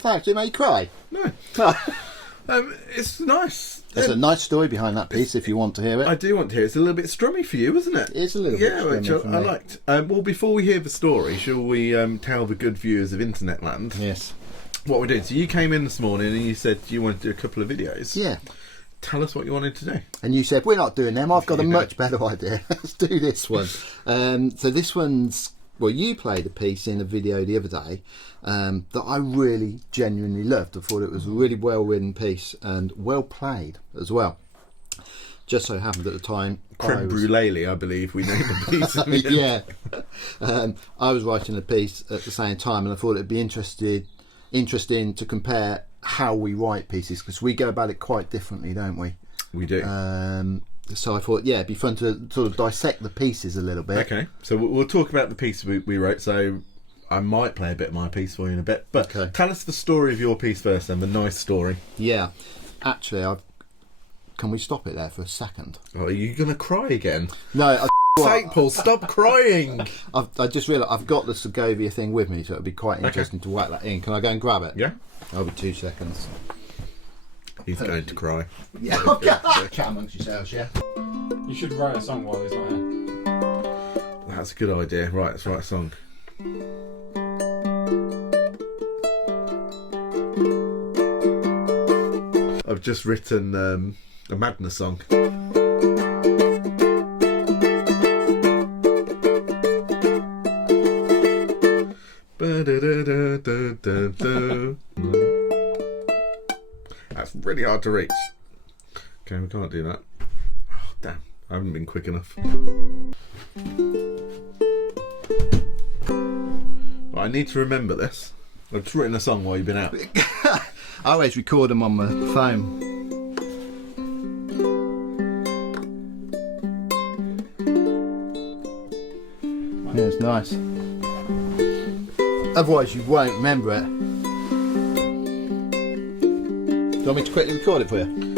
thanks. Did it make you cry? No. It's nice. There's a nice story behind that piece if you want to hear it. I do want to hear it. It's a little bit strummy for you, isn't it? It's a little bit strummy which for I me. liked. Well, before we hear the story, shall we tell the good viewers of Internet Land Yes. what we're doing? So you came in this morning and you said you wanted to do a couple of videos. Yeah. Tell us what you wanted to do. And you said, we're not doing them. I've got a much better idea. Let's do this one. So this one's... Well, you played a piece in a video the other day that I really genuinely loved. I thought it was a really well-written piece and well played as well. Just so happened at the time... Creme Brulee, I believe we named the piece. Yeah. I was writing a piece at the same time and I thought it'd be interesting to compare how we write pieces, because we go about it quite differently, don't we? We do. So I thought, yeah, it'd be fun to sort of dissect the pieces a little bit. Okay, so we'll talk about the piece we wrote. So I might play a bit of my piece for you in a bit, but tell us the story of your piece first, then, the nice story. Yeah, actually, can we stop it there for a second? Oh, are you going to cry again? No, Sake, Paul, stop crying. I just realised I've got the Segovia thing with me, so it'd be quite interesting to whack that in. Can I go and grab it? Yeah. I'll be 2 seconds. He's going to cry. Yeah, okay. Chat amongst yourselves, yeah? You should write a song while he's not here. That's a good idea. Right, let's write a song. I've just written a Madness song. That's really hard to reach. Okay, we can't do that. Oh, damn, I haven't been quick enough. Well, I need to remember this. I've just written a song while you've been out. I always record them on my phone. Yeah, it's nice. Otherwise you won't remember it. Do you want me to quickly record it for you?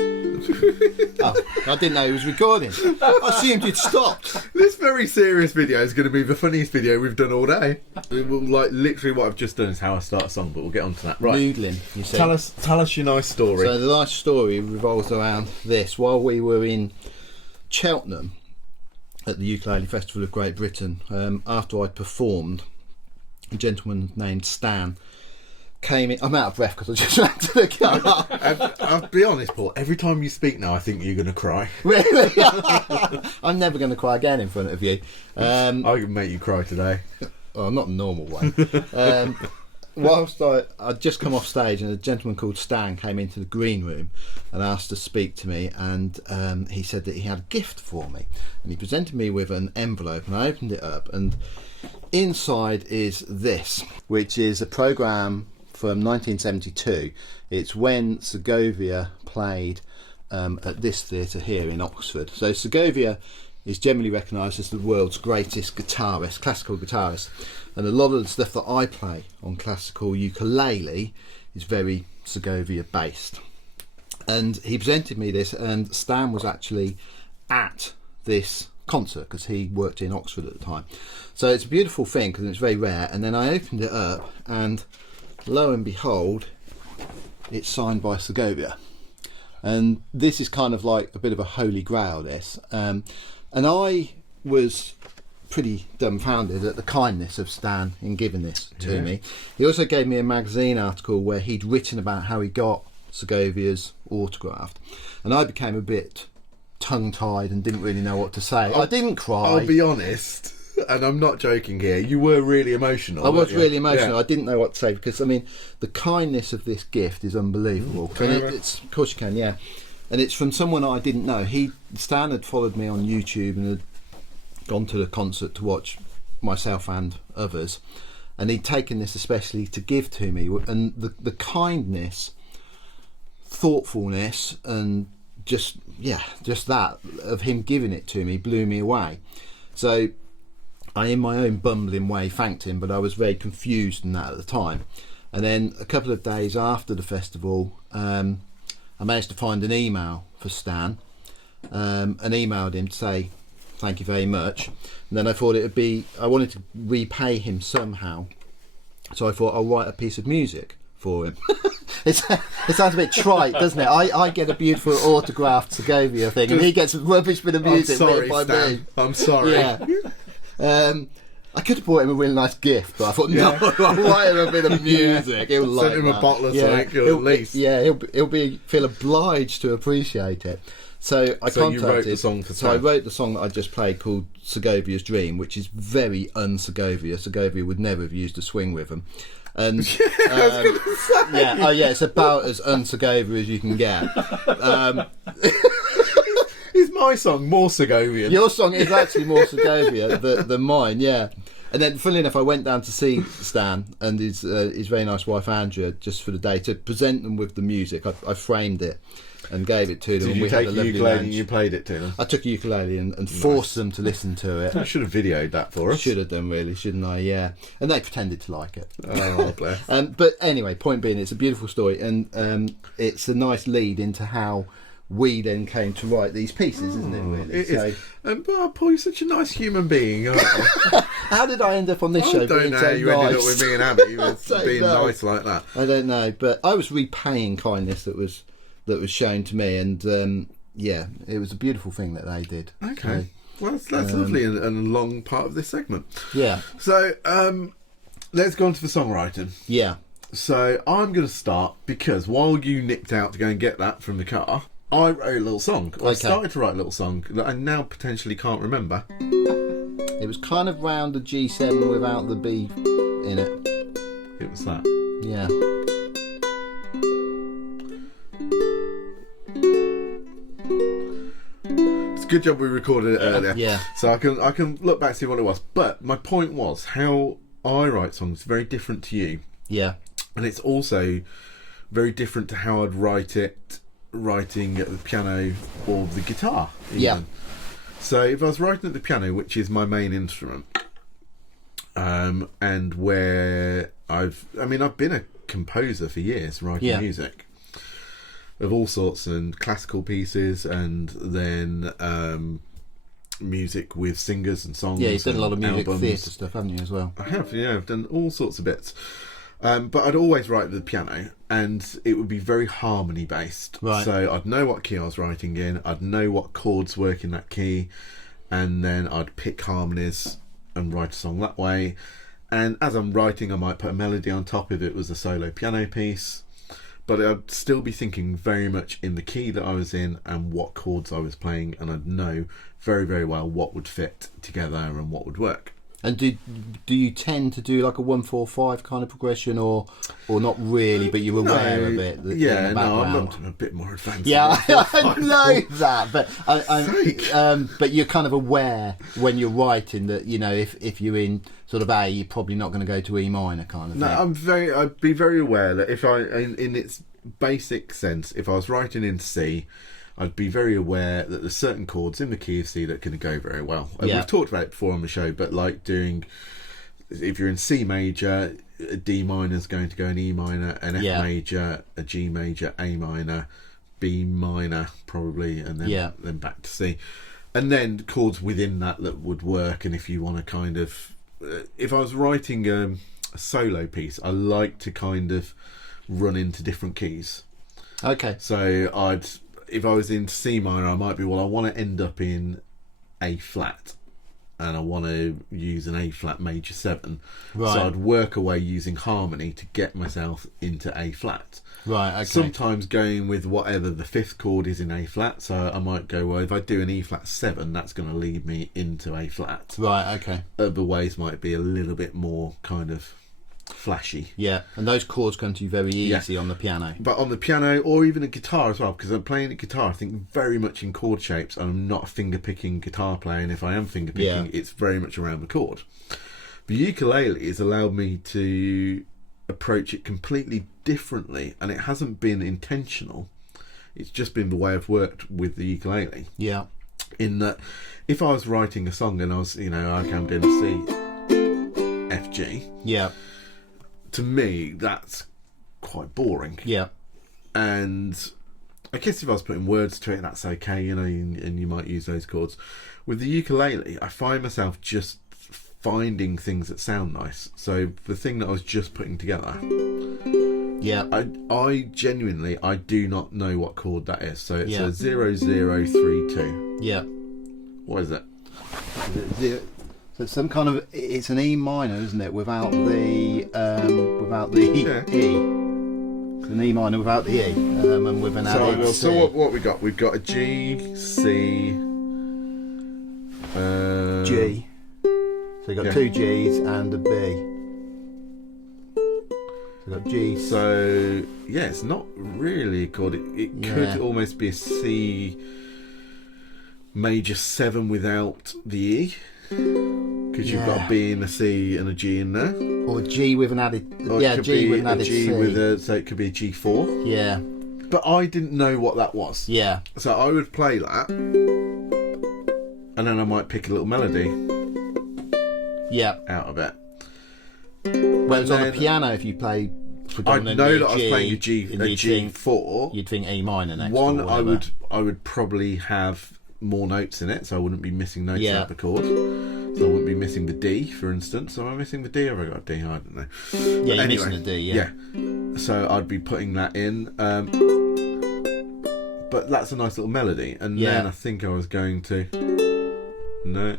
Oh, I didn't know he was recording. I assumed you'd stopped. This very serious video is going to be the funniest video we've done all day. Like, literally what I've just done is how I start a song, but we'll get on to that. Right. Noodling, you said. Tell us your nice story. So the nice story revolves around this. While we were in Cheltenham at the Ukulele Festival of Great Britain, after I'd performed, a gentleman named Stan came in. I'm out of breath because I just ran to the car. I'll be honest, Paul, every time you speak now I think you're going to cry. Really? I'm never going to cry again in front of you. I can make you cry today. Well, not the normal way. Whilst I'd just come off stage and a gentleman called Stan came into the green room and asked to speak to me, and he said that he had a gift for me, and he presented me with an envelope, and I opened it up, and inside is this, which is a programme from 1972. It's when Segovia played at this theatre here in Oxford. So Segovia is generally recognised as the world's greatest guitarist, classical guitarist, and a lot of the stuff that I play on classical ukulele is very Segovia based. And he presented me this, and Stan was actually at this concert because he worked in Oxford at the time. So it's a beautiful thing because it's very rare. And then I opened it up, and lo and behold, it's signed by Segovia. And this is kind of like a bit of a holy grail, this. And I was pretty dumbfounded at the kindness of Stan in giving this to me. He also gave me a magazine article where he'd written about how he got Segovia's autograph, and I became a bit tongue-tied and didn't really know what to say. I didn't cry. I'll be honest, and I'm not joking here, you were really emotional. I was really emotional. Yeah. I didn't know what to say because, I mean, the kindness of this gift is unbelievable. It's, of course you can, yeah. And it's from someone I didn't know. Stan had followed me on YouTube and had gone to the concert to watch myself and others, and he'd taken this especially to give to me, and the kindness, thoughtfulness, and just that of him giving it to me blew me away. So I, in my own bumbling way, thanked him, but I was very confused in that at the time. And then a couple of days after the festival, I managed to find an email for Stan, and emailed him to say thank you very much. And then I thought I wanted to repay him somehow, so I thought I'll write a piece of music for him. It sounds a bit trite, doesn't it? I get a beautiful autographed Segovia thing, and he gets a rubbish bit of music written by me. I'm sorry. Yeah. I could have bought him a really nice gift, but I thought, no, I'll write him a bit of music. He'll like Send him that. a bottle of something, at least. Yeah, he'll feel obliged to appreciate it. So I So contacted. you wrote the song for So I Sam. wrote the song that I just played called Segovia's Dream, which is very un-Segovia. Segovia would never have used a swing rhythm. And it's about as un-Segovia as you can get. Is my song more Segovian? Your song is actually more Segovia than mine, yeah. And then, funnily enough, I went down to see Stan and his very nice wife Andrea just for the day to present them with the music. I framed it and gave it to them. Did and you we had take a a lovely ukulele lunch. and you played it to them? I took a ukulele and forced them to listen to it. I should have videoed that for us. Should have done, really, shouldn't I? Yeah. And they pretended to like it. Oh, bless. But anyway, point being, it's a beautiful story, and it's a nice lead into how we then came to write these pieces, isn't it? Really. It is. Paul, you're such a nice human being, aren't you? How did I end up on this I show don't being know so how you nice? ended up with me and Abby with don't being know. nice like that. I don't know, but I was repaying kindness that was shown to me, and it was a beautiful thing that they did. Okay. Well, that's lovely and a long part of this segment. Yeah. So, let's go on to the songwriting. Yeah. So, I'm going to start because while you nipped out to go and get that from the car, I wrote a little song. I started to write a little song that I now potentially can't remember. It was kind of round the G7 without the B in it. It was that. Yeah. It's a good job we recorded it earlier. Yeah. So I can look back and see what it was. But my point was how I write songs is very different to you. Yeah. And it's also very different to how I'd write it writing at the piano or the guitar even. Yeah. So if I was writing at the piano, which is my main instrument, and where I've been a composer for years, writing music of all sorts and classical pieces, and then music with singers and songs. Yeah, you've done a lot of music albums. theatre stuff, haven't you, as well? I have, yeah, I've done all sorts of bits. But I'd always write with the piano, and it would be very harmony based. Right. So I'd know what key I was writing in, I'd know what chords work in that key, and then I'd pick harmonies and write a song that way. And as I'm writing, I might put a melody on top if it was a solo piano piece, but I'd still be thinking very much in the key that I was in and what chords I was playing, and I'd know very, very well what would fit together and what would work. And do you tend to do like a 1-4-5 kind of progression, or not really, but you're aware of it? In the background? I'm a bit more advanced. Yeah, I know that, but but you're kind of aware when you're writing that, you know, if you're in sort of A, you're probably not going to go to E minor kind of thing. I'd be very aware that if in its basic sense, if I was writing in C, I'd be very aware that there's certain chords in the key of C that can go very well. And we've talked about it before on the show, but like if you're in C major, a D minor is going to go in E minor, an F major, a G major, A minor, B minor probably, and then back to C. And then chords within that would work. And if you want to kind of... if I was writing a solo piece, I like to kind of run into different keys. Okay. So if I was in C minor, I might be, I want to end up in A flat, and I want to use an A flat major 7. Right. So I'd work away using harmony to get myself into A flat. Right, okay. Sometimes going with whatever the 5th chord is in A flat. So I might go, well, if I do an E flat 7, that's going to lead me into A flat. Right, okay. Other ways might be a little bit more kind of flashy. Yeah, and those chords come to you very easy on the piano. But on the piano, or even a guitar as well, because I'm playing a guitar, I think very much in chord shapes, and I'm not a finger-picking guitar player, and if I am finger-picking, it's very much around the chord. The ukulele has allowed me to approach it completely differently, and it hasn't been intentional. It's just been the way I've worked with the ukulele. Yeah. In that, if I was writing a song and I was, I'm doing a C, F, G. Yeah. To me, that's quite boring. Yeah. And I guess if I was putting words to it, that's okay, and you might use those chords. With the ukulele, I find myself just finding things that sound nice. So the thing that I was just putting together Yeah. I genuinely, I do not know what chord that is. So it's Yeah. a 0032. Yeah. What is it? So it's some kind of, it's an E minor, isn't it? Without the Yeah. E. It's an E minor without the E, and with an added C. So what we got? We've got a G, C, G. So you've got two G's and a B. So you've got G. So yeah, it's not really a chord. It could almost be a C major 7 without the E, because you've got a B and a C and a G in there. Or G with an added. Or it could G be with an a added G C. with so it could be a G4. Yeah. But I didn't know what that was. Yeah. So I would play that, and then I might pick a little melody Yeah. out of it. Whereas on the piano, if you play I predominantly know that I was G, playing a and you'd think- G4. You'd think E minor next. One, or whatever. I would probably have more notes in it, so I wouldn't be missing notes Yeah. out of the chord. So I wouldn't be missing the D, for instance. Am I missing the D? Have I got a D? I don't know. Yeah, you're Anyway, missing a D. Yeah. So I'd be putting that in. But that's a nice little melody. And then I think I was going to... No.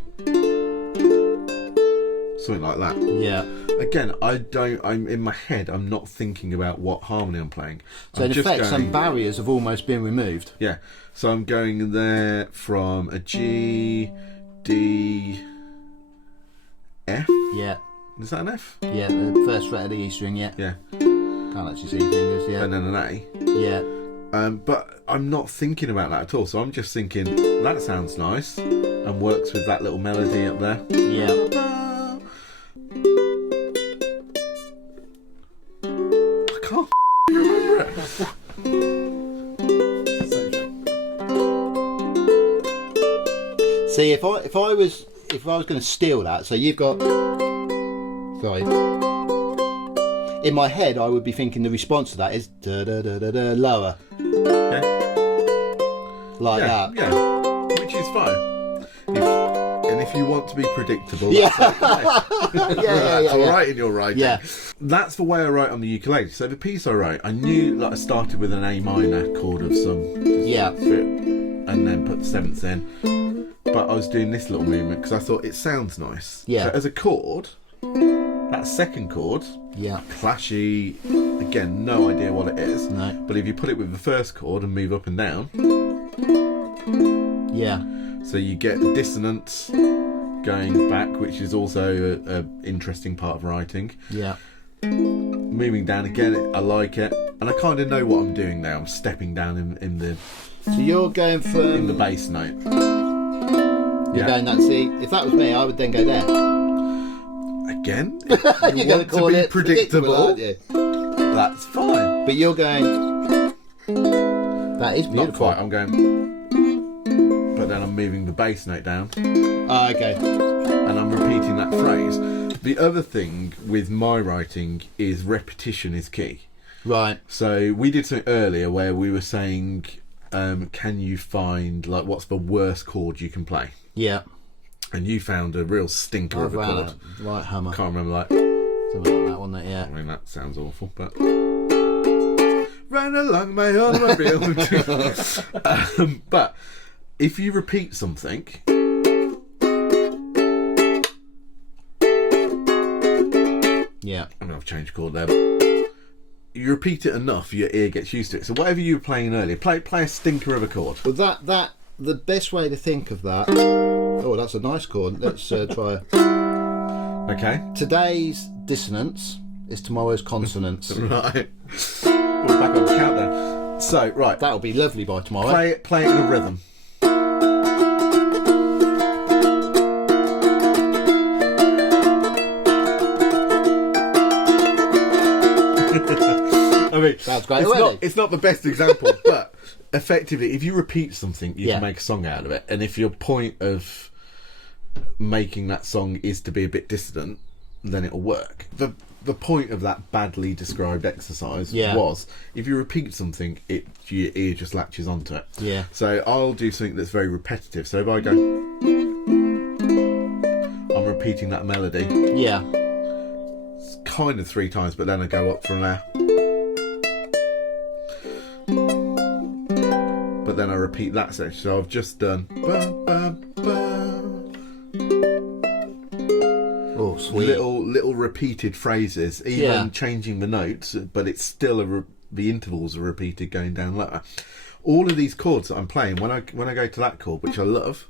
Something like that. Yeah. Again, I'm in my head, I'm not thinking about what harmony I'm playing. So I'm in just effect, going, some barriers have almost been removed. yeah. So I'm going there from a G, D, F. Yeah. Is that an F? Yeah. The first fret of the E string. Yeah. Yeah. Can't actually see fingers. Yeah. And then an A. Yeah. But I'm not thinking about that at all. So I'm just thinking, that sounds nice, and works with that little melody up there. Yeah. I can't remember it. See, if I was going to steal that, so you've got. Sorry. In my head, I would be thinking the response to that is da da da da da lower, Okay. like that. Yeah, which is fine. And if you want to be predictable, Yeah. that's okay. That's all right in your writing. Yeah. That's the way I write on the ukulele. So the piece I wrote, I knew that I started with an A minor chord of some, Yeah. and then put the 7th in. But I was doing this little movement because I thought it sounds nice. Yeah. So as a chord, that second chord, Yeah. clashy. Again, no idea what it is. No. But if you put it with the first chord and move up and down, Yeah. so you get the dissonance going back, which is also a interesting part of writing. Yeah. Moving down again, I like it, and I kind of know what I'm doing now. I'm stepping down in the So you're going from bass note. You're going that. See, if that was me, I would then go there. Again, You're you going to want to call be it predictable. aren't you? That's fine. But you're going. That is Not beautiful. quite. I'm going, but then I'm moving the bass note down, Oh, okay. and I'm repeating that phrase. The other thing with my writing is repetition is key. Right. So we did something earlier where we were saying, can you find, like, what's the worst chord you can play? Yeah. And you found a real stinker of a chord. Right hammer. Can't remember, like, Something like that one. That yeah. I mean, that sounds awful, but run along my automobile. But if you repeat something, Yeah. I mean, I've changed chord there, but you repeat it enough, your ear gets used to it. So whatever you were playing earlier, play a stinker of a chord. Well, that the best way to think of that. Oh, that's a nice chord. Let's try. Okay. Today's dissonance is tomorrow's consonance. Right. We're back on the countdown. So, right. That'll be lovely by tomorrow. Play it in a rhythm. I mean, Sounds great it's already. it's not the best example, but effectively, if you repeat something, you Yeah. can make a song out of it. And if your point of making that song is to be a bit dissonant, then it'll work. The point of that badly described exercise was, if you repeat something, your ear just latches onto it. Yeah. So I'll do something that's very repetitive. So if I go, I'm repeating that melody Yeah. kind of 3 times, but then I go up from there. then I repeat that section. So I've just done ba, ba, ba. Oh, sweet. Little repeated phrases, even changing the notes, but it's still the intervals are repeated going down lower. All of these chords that I'm playing, when I go to that chord, which I love,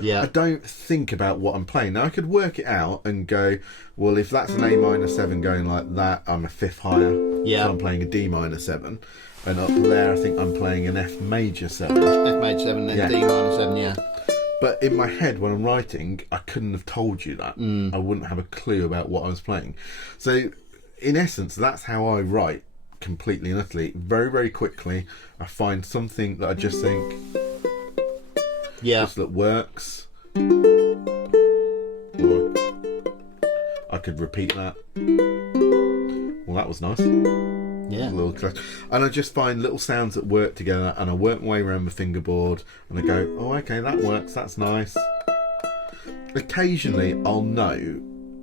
I don't think about what I'm playing. Now I could work it out and go, well, if that's an A minor 7 going like that, I'm a fifth higher. So I'm playing a D minor 7, and up there I think I'm playing an F major 7. F major 7, then D minor 7. Yeah. But in my head, when I'm writing, I couldn't have told you that. I wouldn't have a clue about what I was playing. So, in essence, that's how I write completely and utterly. Very, very quickly, I find something that I just think, that works. Or I could repeat that. Well, that was nice. Yeah. And I just find little sounds that work together, and I work my way around the fingerboard, and I go, oh, okay, that works, that's nice. Occasionally, I'll know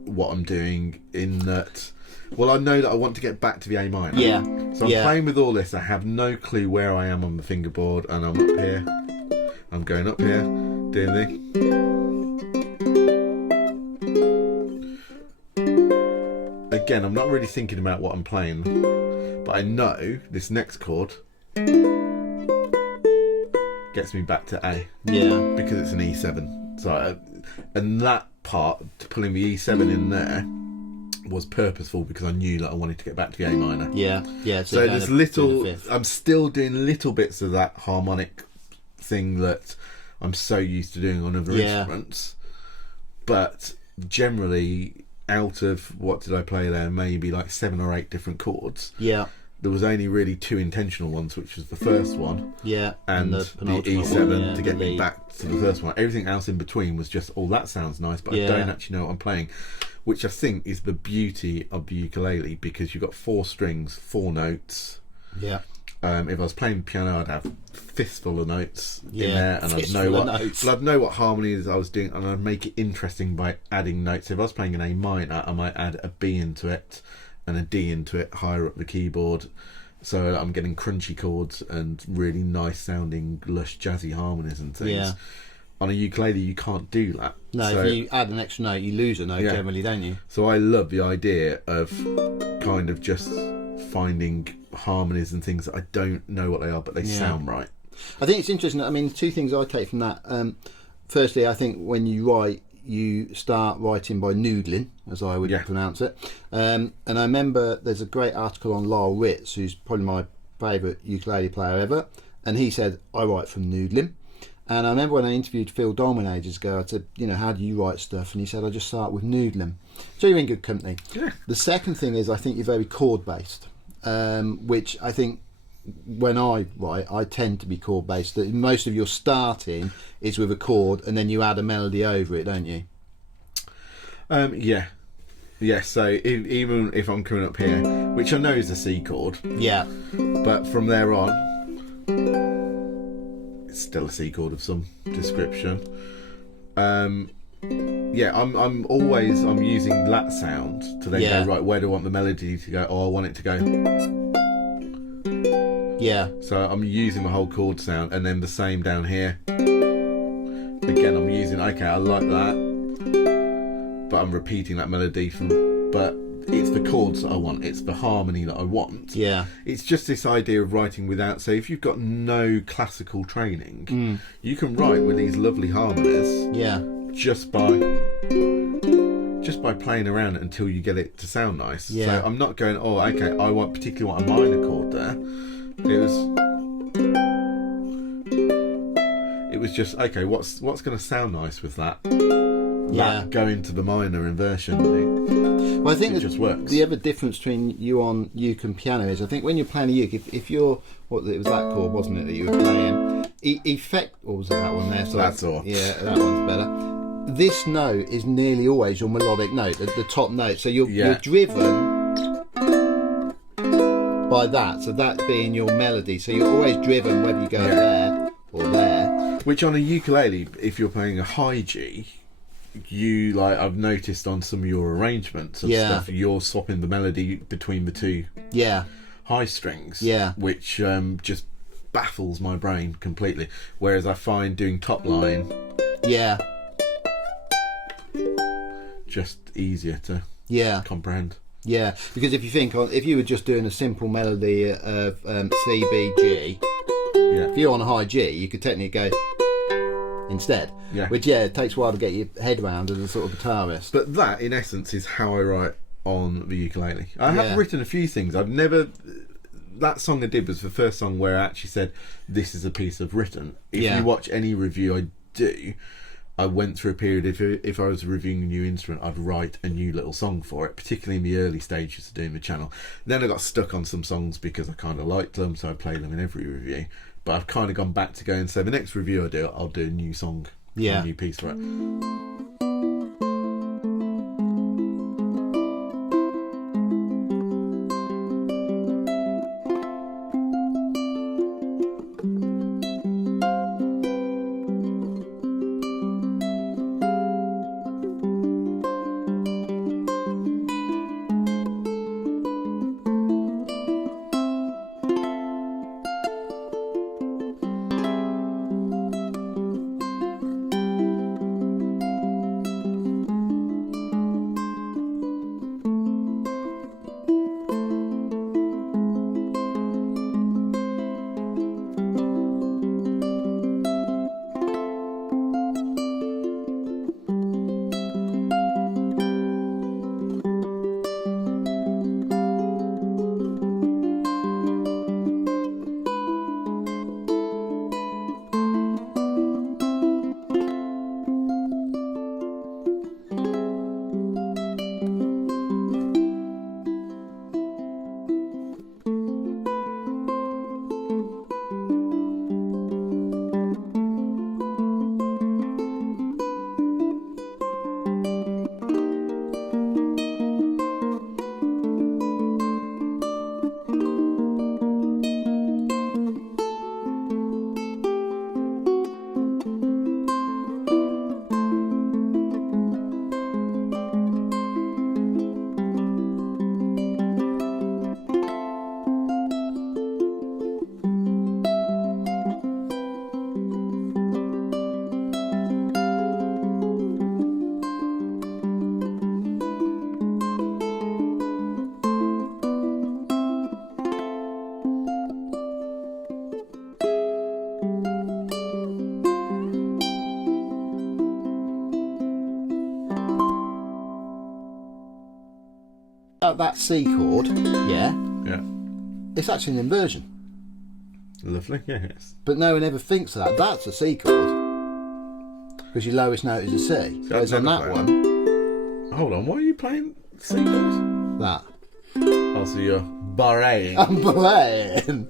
what I'm doing in that. Well, I know that I want to get back to the A minor. Yeah. So I'm playing with all this. I have no clue where I am on the fingerboard, and I'm up here. I'm going up here, doing this. Again, I'm not really thinking about what I'm playing, but I know this next chord gets me back to A. Yeah. Because it's an E7. So, and that part, pulling the E7 in there, was purposeful because I knew that I wanted to get back to the A minor. Yeah. So there's I'm still doing little bits of that harmonic thing that I'm so used to doing on other instruments, but generally, out of what did I play there, maybe like 7 or 8 different chords. Yeah. There was only really 2 intentional ones, which was the first one, and the E7 to get me back to the first one. Everything else in between was just, oh, that sounds nice, but I don't actually know what I'm playing, which I think is the beauty of the ukulele, because you've got 4 strings, 4 notes. Yeah. If I was playing piano, I'd have fistful of notes in there, and I'd know what harmonies I was doing, and I'd make it interesting by adding notes. If I was playing an A minor, I might add a B into it and a D into it higher up the keyboard, so I'm getting crunchy chords and really nice sounding lush jazzy harmonies and things. Yeah. On a ukulele, you can't do that. No, so, if you add an extra note, you lose a note generally, don't you? So I love the idea of kind of just finding harmonies and things that I don't know what they are, but they sound right. I think it's interesting. I mean, 2 things I take from that. Firstly, I think when you write, you start writing by noodling, as I would pronounce it. And I remember there's a great article on Lyle Ritz, who's probably my favourite ukulele player ever, and he said, I write from noodling. And I remember when I interviewed Phil Dolman ages ago, I said, how do you write stuff? And he said, I just start with noodling. So you're in good company. Yeah. The second thing is, I think you're very chord-based, which I think when I write, I tend to be chord-based. Most of your starting is with a chord, and then you add a melody over it, don't you? Yeah. So even if I'm coming up here, which I know is a C chord, but from there on, it's still a C chord of some description. I'm using that sound to then go, right, where do I want the melody to go? Oh, I want it to go. Yeah. So I'm using my whole chord sound, and then the same down here. Again, I'm using, I like that, but I'm repeating that melody but it's the chords that I want, it's the harmony that I want. Yeah. It's just this idea of writing without, so if you've got no classical training, you can write with these lovely harmonies just by playing around until you get it to sound nice. So I'm not going, I want particularly want a minor chord there. It was just, what's going to sound nice with that? That going to the minor inversion. Well, I think it just works. The other difference between you on uke and piano is, I think when you're playing a uke, if you're, it was that chord, wasn't it, that you were playing? Effect, or was it that one there? So that's all. Yeah, that one's better. This note is nearly always your melodic note, the top note. So you're driven by that. So that being your melody. So you're always driven whether you go there or there. Which on a ukulele, if you're playing a high G, I've noticed on some of your arrangements of stuff, you're swapping the melody between the 2 high strings, which just baffles my brain completely. Whereas I find doing top line Yeah. just easier to comprehend. Yeah, because if you think, if you were just doing a simple melody of C, B, G, if you're on a high G, you could technically go instead. Yeah. Which, it takes a while to get your head around as a sort of guitarist. But that, in essence, is how I write on the ukulele. I have written a few things. I've never... That song I did was the first song where I actually said, this is a piece I've written. If you watch any review I do... I went through a period, if I was reviewing a new instrument, I'd write a new little song for it, particularly in the early stages of doing the channel. Then I got stuck on some songs because I kind of liked them, so I play them in every review. But I've kind of gone back to go and say, the next review I do, I'll do a new song, a new piece for it. That C chord, it's actually an inversion. Lovely, yes. But no one ever thinks of that. That's a C chord. Because your lowest note is a C. Whereas on that one... Hold on, why are you playing C chords? That. Oh, so you're barreting. I'm barreting.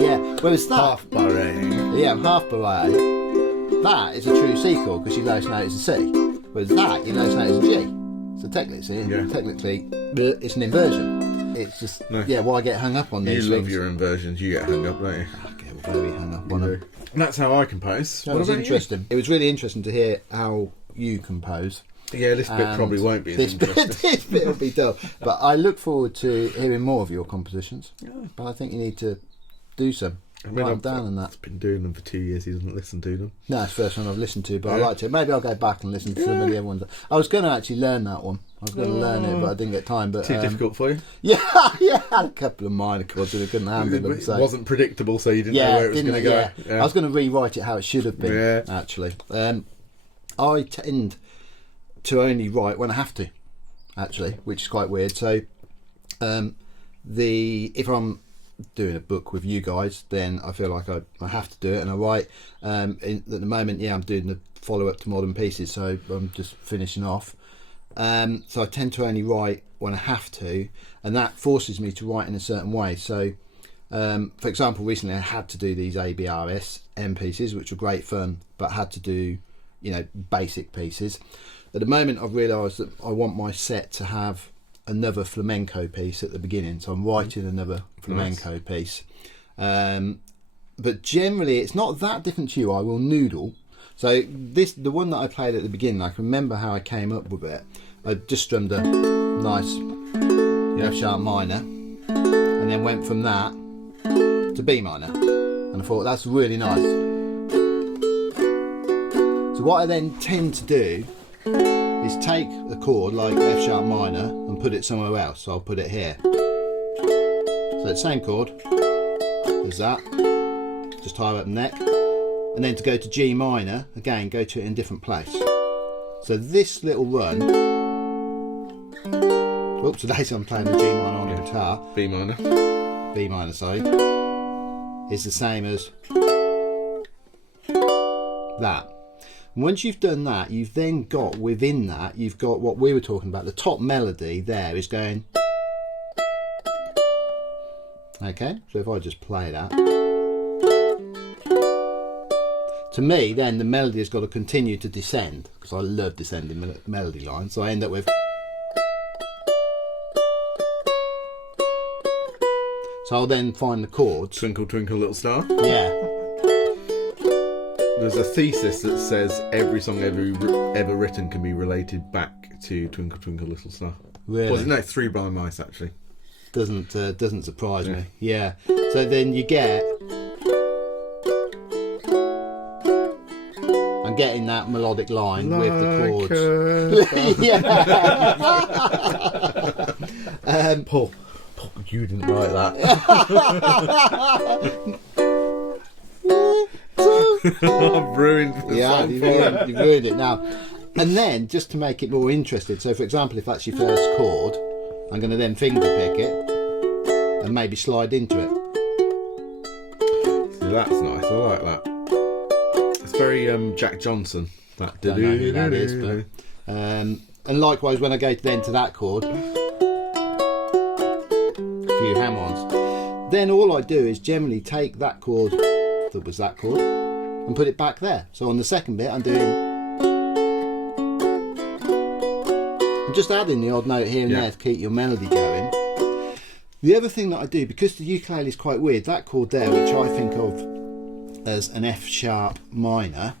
Yeah, whereas that... Half barreting. Yeah, I'm half barreting. That is a true C chord because your lowest note is a C. Whereas that, your lowest note is a G. So technically, it's an inversion. It's just, why get hung up on these things? You love your inversions, you get hung up, don't you? Okay, we're very hung up on them. And that's how I compose. That was interesting. It was really interesting to hear how you compose. Yeah, this bit probably won't be as interesting. This bit will be dull. But I look forward to hearing more of your compositions. Yeah. But I think you need to do some. I mean, I've been doing them for 2 years. He doesn't listen to them. No, it's the first one I've listened to, but I liked it. Maybe I'll go back and listen to some of the other ones. I was going to actually learn that one. I was going to learn it, but I didn't get time. But too difficult for you? Yeah, I had a couple of minor chords that I couldn't handle them. It wasn't predictable, so you didn't know where it was going to go. Yeah. I was going to rewrite it how it should have been, actually. I tend to only write when I have to, actually, which is quite weird. So, if I'm doing a book with you guys, then I feel like I have to do it, and I write. At the moment, I'm doing the follow-up to Modern Pieces, so I'm just finishing off. So I tend to only write when I have to, and that forces me to write in a certain way. So, for example, recently I had to do these ABRS M pieces, which were great fun, but had to do, basic pieces. At the moment, I've realised that I want my set to have another flamenco piece at the beginning, so I'm writing another flamenco piece. But generally, it's not that different to you. I will noodle. So the one that I played at the beginning, I can remember how I came up with it. I just strummed a nice F sharp minor, and then went from that to B minor, and And I thought, that's really nice. So what I then tend to do is take a chord like F sharp minor and put it somewhere else. So I'll put it here. So it's the same chord as that. Just tie up the neck. And then to go to G minor, again, go to it in a different place. So this little run, oops, today I'm playing the G minor on the guitar. B minor, sorry, is the same as that. And once you've done that, you've then got within that, you've got what we were talking about. The top melody there is going. Okay, so if I just play that. To me, then the melody has got to continue to descend, because I love descending melody lines. So I end up with. So I'll then find the chords. Twinkle Twinkle Little Star. Yeah. There's a thesis that says every song ever written can be related back to Twinkle Twinkle Little Star. Really? Well, no, 3 Blind Mice actually. Doesn't surprise me. Yeah. So then you get. I'm getting that melodic line with the chords. Yeah. Paul, you didn't write that. I've ruined the song. You've ruined it now. And then, just to make it more interesting, so for example, if that's your first chord, I'm going to then finger pick it and maybe slide into it. See, that's nice. I like that. It's very Jack Johnson. That Don't know who that is, but, and likewise, when I go then to that chord, a few ham-ons, then all I do is generally take that chord, that was that chord, and put it back there. So on the second bit, I'm just adding the odd note here and there to keep your melody going. The other thing that I do, because the ukulele is quite weird, that chord there, which I think of as an F sharp minor,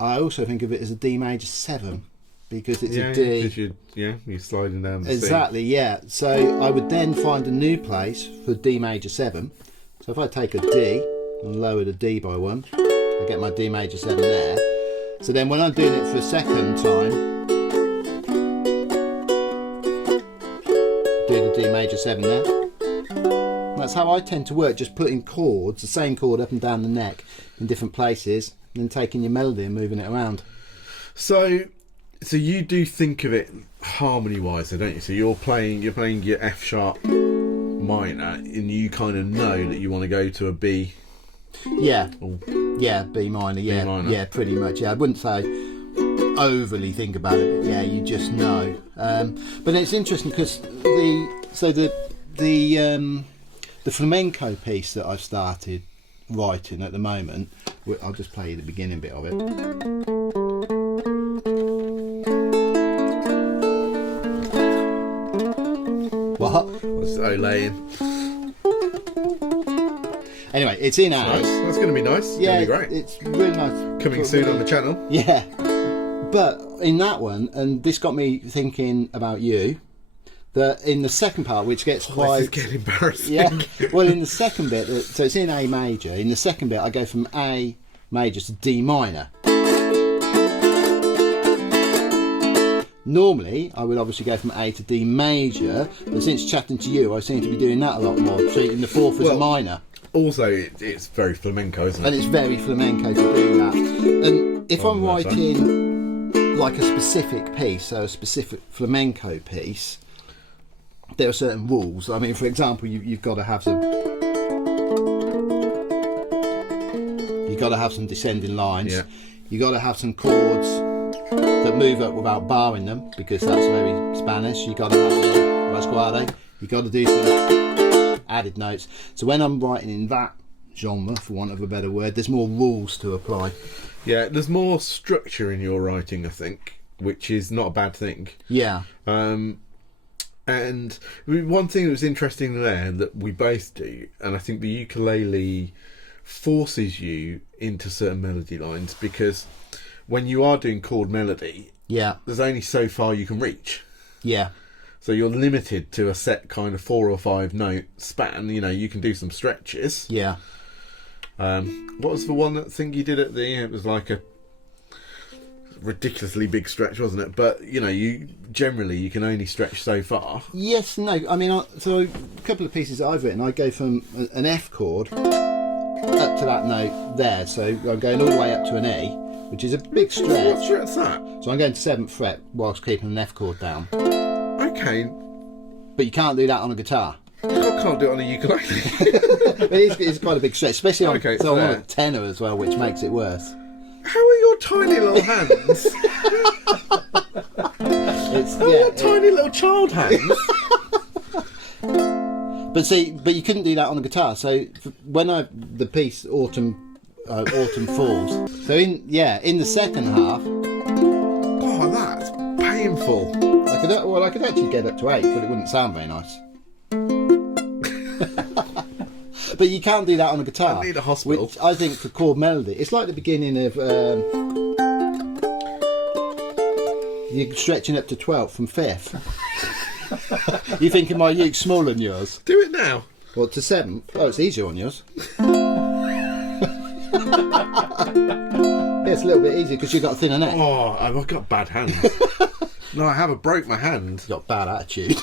I also think of it as a D major 7, because it's a D. You're sliding down the Exactly, yeah. So I would then find a new place for D major 7. So if I take a D and lower the D by 1, I get my D major 7 there. So then when I'm doing it for a second time, do the D major 7 there. And that's how I tend to work, just putting chords, the same chord up and down the neck in different places, and then taking your melody and moving it around. So you do think of it harmony-wise, don't you? So you're playing your F sharp minor, and you kind of know that you want to go to a B. Yeah. Yeah, B minor. Yeah, B minor. Yeah, pretty much. Yeah, I wouldn't say overly think about it, but yeah, you just know. But it's interesting because the flamenco piece that I've started writing at the moment, I'll just play you the beginning bit of it. What? What's Olaying? Anyway, it's in A. Nice. That's going to be nice. It's Yeah, going to be great. it's really nice. Coming soon on the channel. Yeah. But in that one, and this got me thinking about you, that in the second part, which gets quite... This is getting embarrassing. Yeah. Well, in the second bit, so it's in A major. In the second bit, I go from A major to D minor. Normally, I would obviously go from A to D major, but since chatting to you, I seem to be doing that a lot more, treating the fourth as a minor. Also, it's very flamenco, isn't it? And it's very flamenco to do that. And if I'm writing like a specific piece, so a specific flamenco piece, there are certain rules. I mean, for example, you've got to have some... You've got to have some descending lines. Yeah. You've got to have some chords that move up without barring them, because that's very Spanish. You've got to have some rasguare. You've got to do some added notes. So when I'm writing in that genre, for want of a better word, there's more rules to apply. Yeah, there's more structure in your writing, I think, which is not a bad thing. Yeah. And one thing that was interesting there that we both do, and I think the ukulele forces you into certain melody lines, because when you are doing chord melody, there's only so far you can reach. Yeah. So you're limited to a set kind of 4 or 5 note span. You know, you can do some stretches. Yeah. What was the one thing you did at the? It was like a ridiculously big stretch, wasn't it? But you can only stretch so far. Yes, no. I mean, so a couple of pieces that I've written, I go from an F chord up to that note there. So I'm going all the way up to an E, which is a big stretch. What stretch's that? So I'm going to 7th fret whilst keeping an F chord down. Okay. But you can't do that on a guitar. I can't do it on a ukulele. It's quite a big stretch, especially on, Okay, so on a tenor as well, which makes it worse. How are your tiny little hands? Your tiny little child hands. But you couldn't do that on a guitar. So when the piece Autumn Falls. So in the second half. Oh, that's painful. I could actually get up to 8, but it wouldn't sound very nice. But you can't do that on a guitar. I need a hospital. Which I think for chord melody, it's like the beginning of you're stretching up to 12th from 5th. You thinking my uke's smaller than yours? Do it now. Well, to 7th. Oh, it's easier on yours. Yeah, it's a little bit easier because you've got a thinner neck. Oh, I've got bad hands. No, I have. I broke my hand. You've got bad attitude.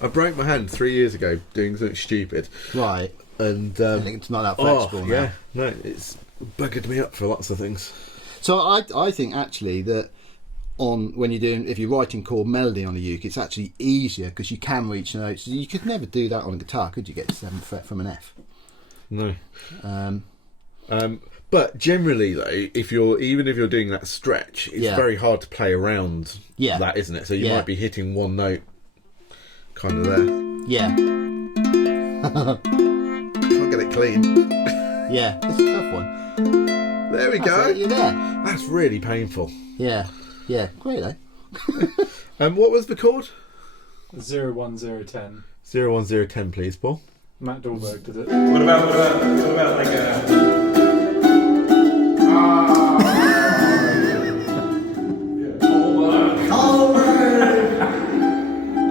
I broke my hand 3 years ago doing something stupid. Right. And I think it's not that flexible now. Yeah, no, it's buggered me up for lots of things. So I think actually that if you're writing chord melody on a uke, it's actually easier because you can reach notes. You could never do that on a guitar, could you? Get to 7th fret from an F. No. But generally, though, if you're doing that stretch, it's very hard to play around that, isn't it? So you might be hitting one note, kind of there. Yeah. Can't get it clean. Yeah, it's a tough one. There we go. You're there. That's really painful. Yeah. Yeah. Great, though. What was the chord? 01010. 01010, please, Paul. Matt Dahlberg did it. What about like a?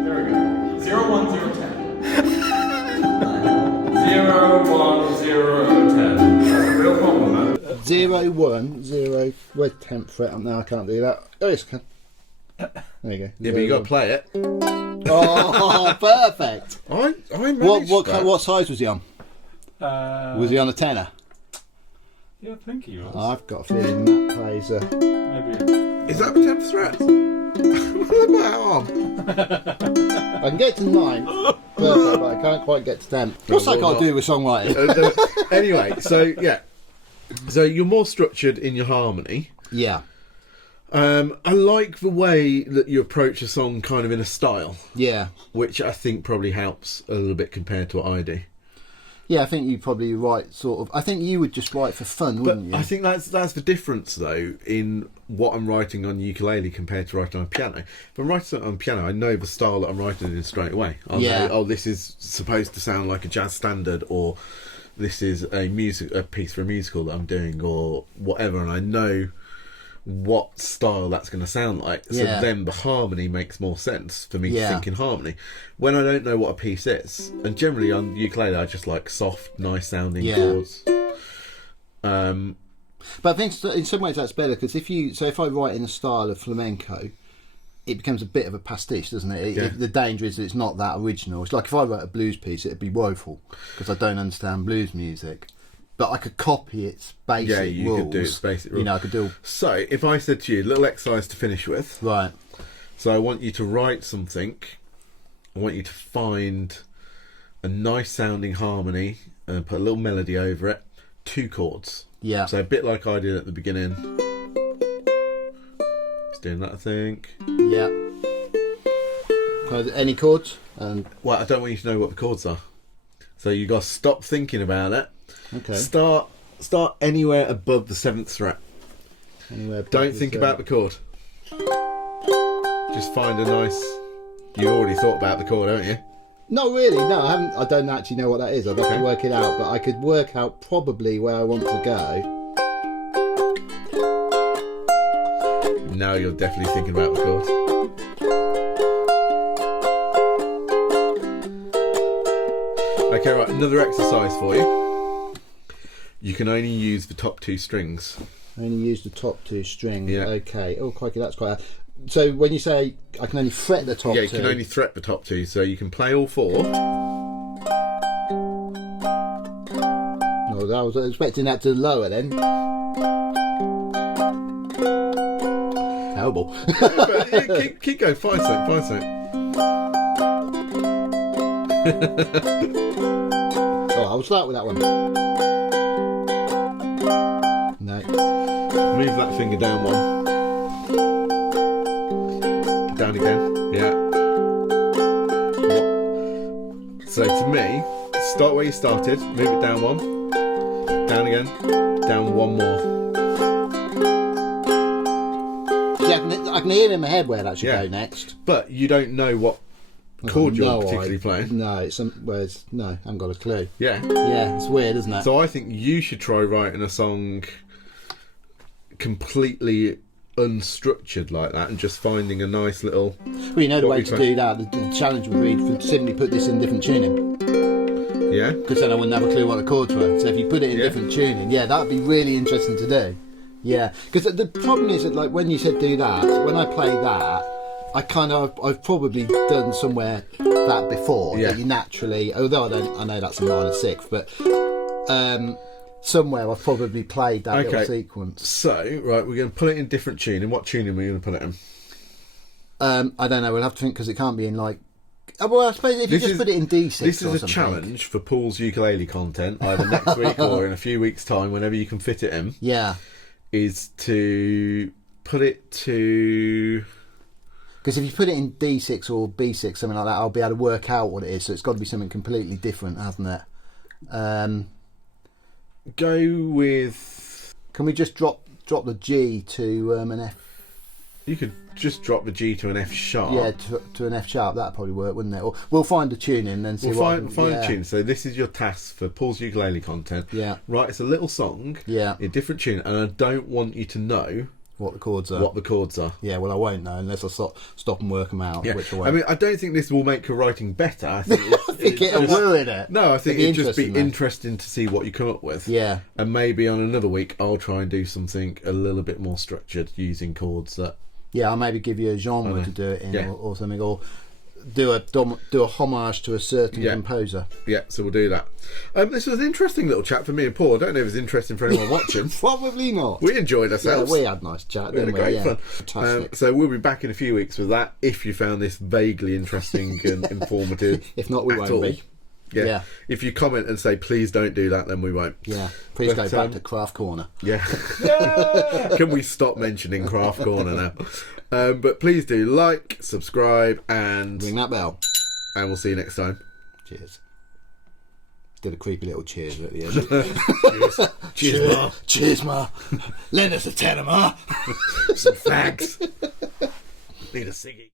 There we go. 01010. 01010. That's a real problem, man. 010. Where's 10th fret? No, I can't do that. Oh, yes, I can. There you go. Yeah, but you got to play it. Oh, perfect. I managed that. What size was he on? Was he on a tenor? Yeah, I think he was. I've got a feeling Matt plays Maybe. Is that the 10th fret? What am I on? I can get to 9, perfect, but I can't quite get to 10. What's that got to do with songwriting? Anyway, so you're more structured in your harmony. Yeah. I like the way that you approach a song kind of in a style. Yeah. Which I think probably helps a little bit compared to what I do. Yeah, I think you probably write sort of. I think you would just write for fun, wouldn't you? I think that's the difference, though, in what I'm writing on ukulele compared to writing on piano. If I'm writing on piano, I know the style that I'm writing in straight away. I know, this is supposed to sound like a jazz standard, or this is a piece for a musical that I'm doing, or whatever, and I know what style that's going to sound like. So then the harmony makes more sense for me to think in harmony. When I don't know what a piece is, and generally on ukulele I just like soft, nice sounding chords. But I think in some ways that's better, because if I write in a style of flamenco, it becomes a bit of a pastiche, doesn't it? The danger is that it's not that original. It's like if I wrote a blues piece, it'd be woeful because I don't understand blues music. But I could copy its basic rules. You could do its basic rules. I could do. So, if I said to you, little exercise to finish with. Right. So, I want you to write something. I want you to find a nice sounding harmony and put a little melody over it. 2 chords. Yeah. So, a bit like I did at the beginning. Just doing that, I think. Yeah. Any chords? Well, I don't want you to know what the chords are. So, you got to stop thinking about it. Okay. Start anywhere above the 7th fret. Don't think about the chord. Just find a nice. You already thought about the chord, haven't you? No, really. No, I haven't. I don't actually know what that is. I'd have to work it out, but I could work out probably where I want to go. Now you're definitely thinking about the chord. Okay, right. Another exercise for you. You can only use the top 2 strings. Only use the top 2 strings. Yeah. Okay. Oh, crikey, that's quite. So when you say I can only fret the top 2. Yeah, you can only fret the top 2, so you can play all 4. No, I was expecting that to lower then. Terrible. But, yeah, keep going. Find something. Oh, I'll start with that one. No. Move that finger down 1. Down again. Yeah. So to me, start where you started. Move it down 1. Down again. Down 1 more. See, I can hear in my head where that should Yeah. go next. But you don't know what chord you're No particularly idea. playing. No, I haven't got a clue. Yeah. Yeah, it's weird, isn't it? So I think you should try writing a song completely unstructured like that and just finding a nice little... Well, you know the what way we to play. do that. The challenge would be to simply put this in different tuning, Yeah? because then I wouldn't have a clue what the chords were. So if you put it in Yeah. different tuning, yeah, that'd be really interesting to do. Yeah, because the problem is that, like, when you said do that, when I play that, I've probably done somewhere that before. Yeah. That you naturally, although I know that's a minor 6th, but somewhere I've probably played that little sequence. So, right, we're going to put it in different tuning. What tuning are we going to put it in? I don't know. We'll have to think, because it can't be in like. Well, I suppose if you just put it in D6. This is or a something. challenge for Paul's ukulele content, either next week or in a few weeks' time, whenever you can fit it in, Yeah. is to put it to... Because if you put it in D6 or B6, something like that, I'll be able to work out what it is. So it's got to be something completely different, hasn't it? Go with... Can we just drop the G to an F? You could just drop the G to an F sharp. Yeah, to an F sharp. That'd probably work, wouldn't it? Or we'll find a tune and then see We'll what. find a tune. So this is your task for Paul's ukulele content. Yeah. Right, it's a little song. Yeah. In different tune, and I don't want you to know What the chords are. what the chords are. Yeah, well, I won't know unless I stop and work them out. Yeah. Which I won't. I mean, I don't think this will make your writing better. I think, I think it'll ruin it. No, I think It'd it'd just be interesting, interesting to see what you come up with. Yeah. And maybe on another week, I'll try and do something a little bit more structured using chords that... Yeah, I'll maybe give you a genre Okay. to do it in, Yeah. or something, or do a homage to a certain composer. Yeah, so we'll do that. This was an interesting little chat for me and Paul. I don't know if it's interesting for anyone watching. Probably not. We enjoyed ourselves. Yeah, we had a nice chat, We had didn't a great we? fun. Fantastic. So we'll be back in a few weeks with that, if you found this vaguely interesting and informative. If not, we at won't all. be. Yeah. Yeah. If you comment and say, please don't do that, then we won't. Yeah. Please But, go back to Craft Corner. Yeah. Can we stop mentioning Craft Corner now? But please do like, subscribe, and Ring that bell. we'll see you next time. Cheers. Did a creepy little cheers at the end. Cheers, Ma. Cheers, Ma. Lend us a tenner, Ma. Some fags. Need a ciggy.